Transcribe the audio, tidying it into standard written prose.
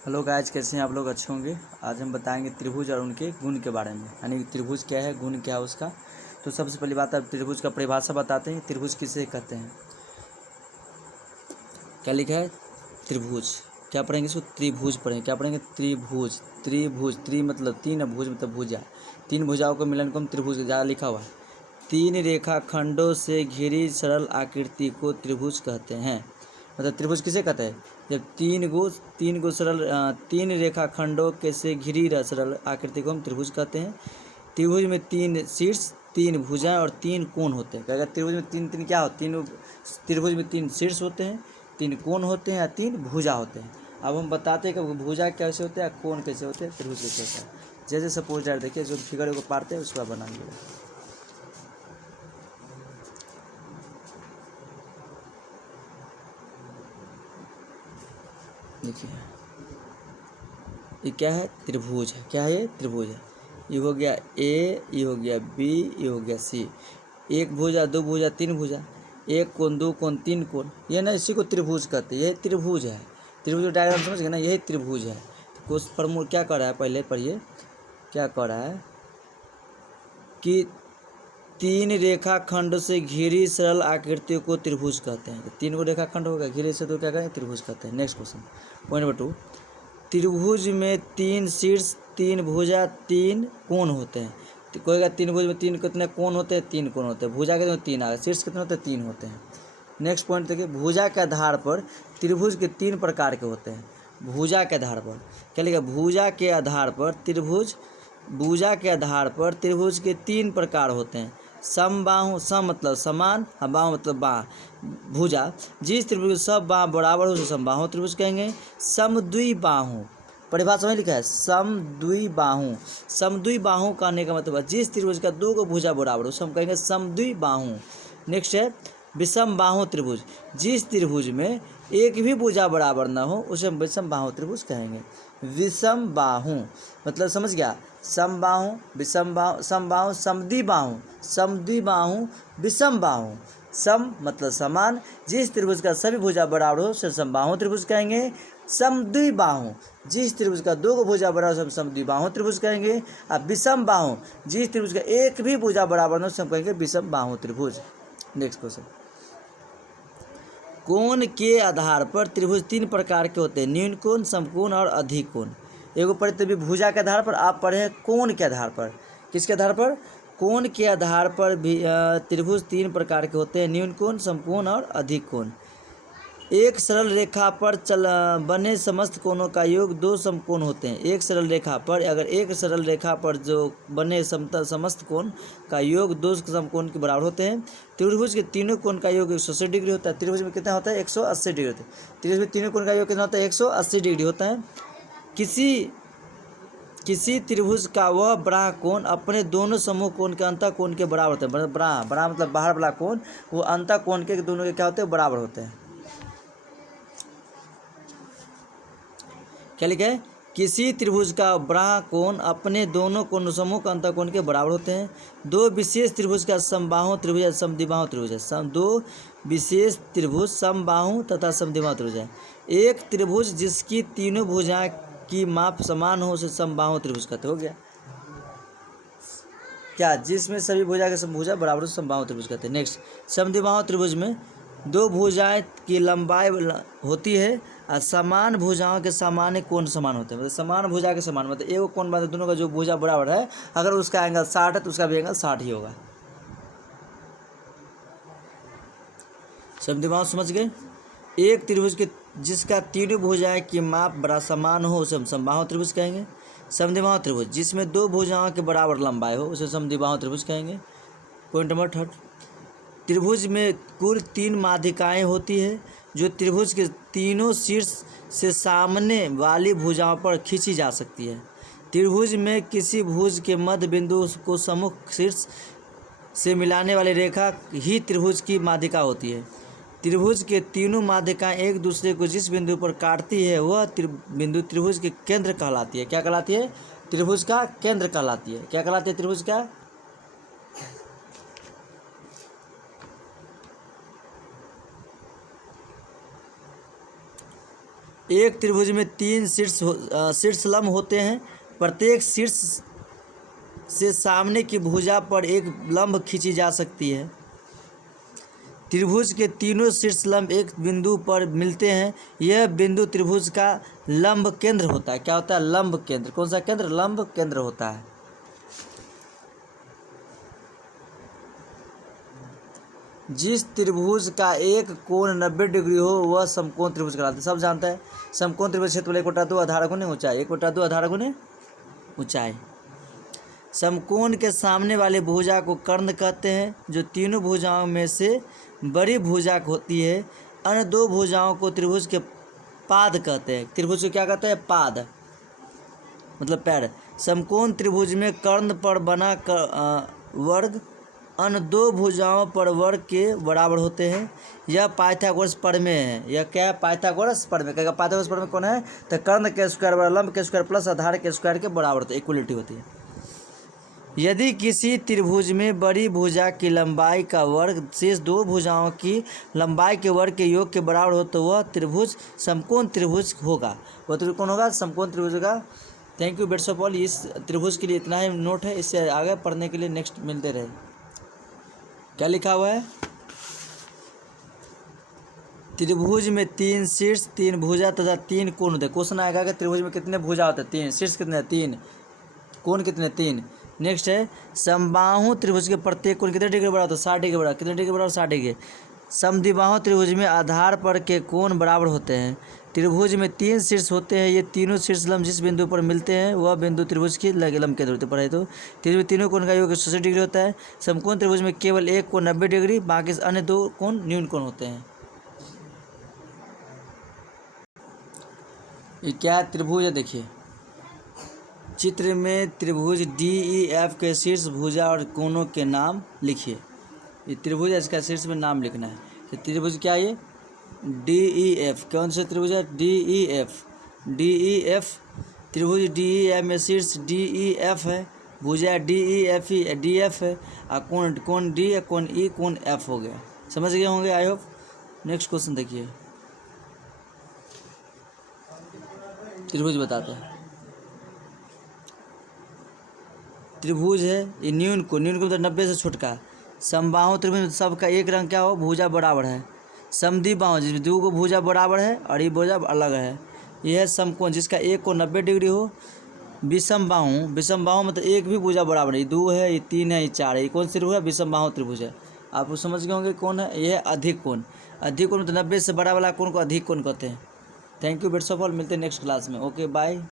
Hello guys, कैसे हैं आप लोग? अच्छे होंगे। आज हम बताएंगे त्रिभुज और उनके गुण के बारे में, यानी त्रिभुज क्या है, गुण क्या है उसका। तो सबसे पहली बात, आप त्रिभुज का परिभाषा बताते हैं। त्रिभुज किसे कहते हैं? क्या लिखा है? त्रिभुज। क्या पढ़ेंगे इसको? त्रिभुज पढ़ेंगे। क्या पढ़ेंगे? त्रिभुज। त्रिभुज, त्रि मतलब तीन, भुज मतलब भुजा। तीन भुजाओं को मिलन को हम त्रिभुज, ज़्यादा लिखा हुआ है। तीन रेखाखंडों से घिरी सरल आकृति को त्रिभुज कहते हैं। मतलब त्रिभुज किसे कहते हैं? जब तीन रेखाखंडों के से घिरी सरल आकृति को हम त्रिभुज कहते हैं। त्रिभुज में तीन शीर्ष, तीन भुजाएं और तीन कोण होते हैं। अगर त्रिभुज में तीन तीन क्या होते हैं? त्रिभुज में तीन शीर्ष होते हैं, तीन कोण होते हैं या तीन भुजा होते हैं। अब हम बताते हैं कि भुजा कैसे होते हैं, कोण कैसे होते हैं, त्रिभुज कैसे होता है। जैसे सपोज दैट, देखिए जो फिगर को पारते हैं उसका बनाइए। देखिए ये क्या है? त्रिभुज है। क्या है ये? त्रिभुज है। ये हो गया ए, ये हो गया बी, ये हो गया सी। एक भुजा, दो भुजा, तीन भुजा, एक कोण, दो कोण, तीन कोण, ये ना इसी को त्रिभुज कहते हैं। यही त्रिभुज है। त्रिभुज डायग्राम समझ गए ना? यही त्रिभुज है। तो कुछ प्रमुख क्या कर रहा है, पहले पढ़िए। क्या कर रहा है कि तीन रेखाखंड से घिरी सरल आकृतियों को त्रिभुज कहते हैं। तो तीन को रेखाखंड होगा, घिरे से तो क्या कहें? त्रिभुज कहते हैं। Next question, point number 2। त्रिभुज में तीन शीर्ष, तीन भुजा, तीन कोण होते हैं। तो कोई तीन भुज में तीन कितने कोण होते हैं? तीन कोण होते हैं। भुजा कितने? तीन आ गए। शीर्ष कितने होते हैं? तीन होते हैं। नेक्स्ट पॉइंट देखिए, भुजा के आधार पर त्रिभुज के तीन प्रकार के होते हैं। भुजा के आधार पर क्या लिखा? भुजा के आधार पर त्रिभुज, भुजा के आधार पर त्रिभुज के तीन प्रकार होते हैं। समबाहु, सम मतलब समान, बाहु मतलब बाह। भुजा, जिस त्रिभुज सब बाह बराबर हो उसे समबाहु त्रिभुज कहेंगे। समद्विबाहु, परिभाषा में लिखा है समद्विबाहु। समद्विबाहु कहने का मतलब है जिस त्रिभुज का दो को भुजा बराबर हो उसे हम कहेंगे समद्विबाहु। नेक्स्ट है विषम बाहु त्रिभुज। जिस त्रिभुज में एक भी भुजा बराबर न हो उसे हम विषम बाहु त्रिभुज कहेंगे। विषम बाहु मतलब समझ गया? समबाहु, विषम बाहु, समबाहु, समद्विबाहु, समद्विबाहु, विषम बाहु। सम मतलब समान, जिस त्रिभुज का सभी भुजा बराबर हो उसे समबाहु त्रिभुज कहेंगे। समद्विबाहु, जिस त्रिभुज का दो को भुजा बराबर हो उसे समद्विबाहु त्रिभुज कहेंगे। और विषम बाहु, जिस त्रिभुज का एक भी भुजा बराबर न हो उसे हम कहेंगे विषम बाहु त्रिभुज। नेक्स्ट क्वेश्चन, कोण के आधार पर त्रिभुज तीन प्रकार के होते हैं। न्यून कोण, समकोण और अधिक कोण। एगो पढ़े त्रिभुज भुजा के आधार पर, आप पढ़े कोण के आधार पर। किसके आधार पर? कोण के आधार पर भी त्रिभुज तीन प्रकार के होते हैं। न्यून कोण, समकोण और अधिक कोण। एक सरल रेखा पर बने समस्त कोणों का योग दो समकोण होते हैं। एक सरल रेखा पर, अगर एक सरल रेखा पर जो बने समस्त कोण का योग दो समकोण के बराबर होते हैं। त्रिभुज के तीनों कोण का योग 180 डिग्री होता है। त्रिभुज में कितना होता है? 180 डिग्री होता है। त्रिभुज में तीनों कोण का योग कितना होता है? 180 डिग्री होता है। किसी त्रिभुज का वह बाह्य कोण अपने दोनों समूह कोण के अंतः कोण के बराबर होता है। मतलब बाह्य मतलब बाहर वाला कोण, वो अंतः कोण के दोनों के क्या होते हैं? बराबर होते हैं। क्या लिखा है? किसी त्रिभुज का बाह्य कोण अपने दोनों कोण समूह का अंतः कोण के बराबर होते हैं। दो विशेष त्रिभुज का समबाहु त्रिभुज या समद्विबाहु त्रिभुज है। दो विशेष त्रिभुज समबाहु तथा समद्विबाहु त्रिभुज है। एक त्रिभुज जिसकी तीनों भुजाएं की माप समान हो उसे समबाहु त्रिभुज कहते। हो गया क्या? जिसमें सभी भुजा के भुजा बराबर समबाहु त्रिभुज कहते हैं। नेक्स्ट, समद्विबाहु त्रिभुज में दो भुजाएं की लंबाई होती है और समान भुजाओं के सामान्य कोण समान होते हैं। मतलब समान भुजा के समान मतलब एक कोण बात दोनों का जो भुजा बराबर है, अगर उसका एंगल 60 है तो उसका भी एंगल 60 ही होगा। समद्विबाहु समझ गए? एक त्रिभुज के जिसका तीनों भुजाएं की माप बड़ा समान हो उसे हम समबाहु त्रिभुज कहेंगे। समद्विबाहु त्रिभुज जिसमें दो भुजाओं के बराबर लंबाई हो उसे समद्विबाहु त्रिभुज कहेंगे। पॉइंट नंबर 3, त्रिभुज में कुल तीन माध्यिकाएँ होती है जो त्रिभुज के तीनों शीर्ष से सामने वाली भुजाओं पर खींची जा सकती है। त्रिभुज में किसी भुज के मध्य बिंदु को सम्मुख शीर्ष से मिलाने वाली रेखा ही त्रिभुज की माध्यिका होती है। त्रिभुज के तीनों माध्यिकाएं एक दूसरे को जिस बिंदु पर काटती है वह बिंदु त्रिभुज के केंद्र कहलाती है। क्या कहलाती है? त्रिभुज का केंद्र कहलाती है। क्या कहलाती है? त्रिभुज का एक त्रिभुज में 3 शीर्ष लंब होते हैं। प्रत्येक शीर्ष से सामने की भुजा पर एक लंब खींची जा सकती है। त्रिभुज के तीनों शीर्ष लंब एक बिंदु पर मिलते हैं। यह बिंदु त्रिभुज का लंब केंद्र होता है। क्या होता है? लंब केंद्र। कौन सा केंद्र? लंब केंद्र होता है। जिस त्रिभुज का एक कोण 90 डिग्री हो वह समकोण त्रिभुज कहलाता है। सब जानता है समकोण त्रिभुज क्षेत्रफल 1/2 आधार गुणे ऊंचाई। 1/2 आधार गुणे ऊंचाई। समकोण के सामने वाले भुजा को कर्ण कहते हैं, जो तीनों भुजाओं में से बड़ी भुजा होती है। अन्य दो भुजाओं को त्रिभुज के पाद कहते हैं। त्रिभुज को क्या कहते हैं? पाद, मतलब पैर। समकोण त्रिभुज में कर्ण पर बना वर्ग अन्य दो भुजाओं पर वर्ग के बराबर होते हैं। यह पाइथागोरस प्रमेय है। यह क्या है? पाइथागोरस प्रमेय। कहेगा पाइथागोरस प्रमेय कौन है? तो कर्ण के स्क्वायर बराबर लंब के स्क्वायर प्लस आधार के स्क्वायर के बराबर होता है, इक्वलिटी होती है। यदि किसी त्रिभुज में बड़ी भुजा की लंबाई का वर्ग शेष दो भुजाओं की लंबाई के वर्ग के योग के बराबर हो तो वह त्रिभुज समकोण त्रिभुज होगा। वह त्रिभुज कौन होगा? समकोण त्रिभुज होगा। Thank you bets of all. इस त्रिभुज के लिए इतना ही नोट है। इससे आगे पढ़ने के लिए नेक्स्ट मिलते रहे। क्या लिखा हुआ है? त्रिभुज में 3 शीर्ष 3 भुजा तथा 3 कोण होते हैं। क्वेश्चन आएगा कि त्रिभुज में कितने भुजा होते हैं? 3। शीर्ष कितने? 3। कोण कितने? 3। नेक्स्ट है समबाहु त्रिभुज के प्रत्येक कोण कितने डिग्री बराबर होता है? 60 डिग्री बराबर। कितने डिग्री बराबर? 60 डिग्री। समद्विबाहु त्रिभुज में आधार पर के कोण बराबर होते हैं। त्रिभुज में 3 शीर्ष होते हैं। ये तीनों शीर्ष लंब जिस बिंदु पर मिलते हैं वह बिंदु त्रिभुज की लंब केंद्र होते हैं। तो त्रिभुज तीनों कोण का योग 180 डिग्री होता है। समकोण त्रिभुज में केवल एक कोण 90 डिग्री, बाकी अन्य दो कोण न्यून कोण होते हैं। ये क्या है? त्रिभुज है। देखिए चित्र में त्रिभुज DEF के शीर्ष भुजा और कोणों के नाम लिखिए। ये त्रिभुज है, इसका शीर्ष में नाम लिखना है। तो त्रिभुज क्या है? ये DEF। कौन सा त्रिभुज है? DEF। त्रिभुज DEF में शीर्ष DEF है, भुजा DEF है, और कोण D है, कोण E, कोण F हो गया। समझ गए होंगे आई होप। नेक्स्ट क्वेश्चन देखिए। त्रिभुज बताते हैं। त्रिभुज है ये न्यून को मतलब 90 से छोटका। समबाहु त्रिभुज में सबका एक रंग क्या हो? भुजा बराबर है। समद्विबाहु जिसमें दो को भुजा बराबर है और ये भुजा अलग है। यह है समकोण जिसका एक को 90 डिग्री हो। विषमबाहु मतलब एक भी भुजा बराबर है। ये 2 है, ये 3 है, ये 4 है। ये कौन सी त्रिभुज है? विषमबाहु त्रिभुज है। आप समझ गए होंगे कौन है? यह है अधिक कोण। अधिक कोण मतलब 90 से बड़ा वाला कोण को अधिक कोण कहते हैं। Thank you bets of all. मिलते हैं नेक्स्ट क्लास में। Okay bye.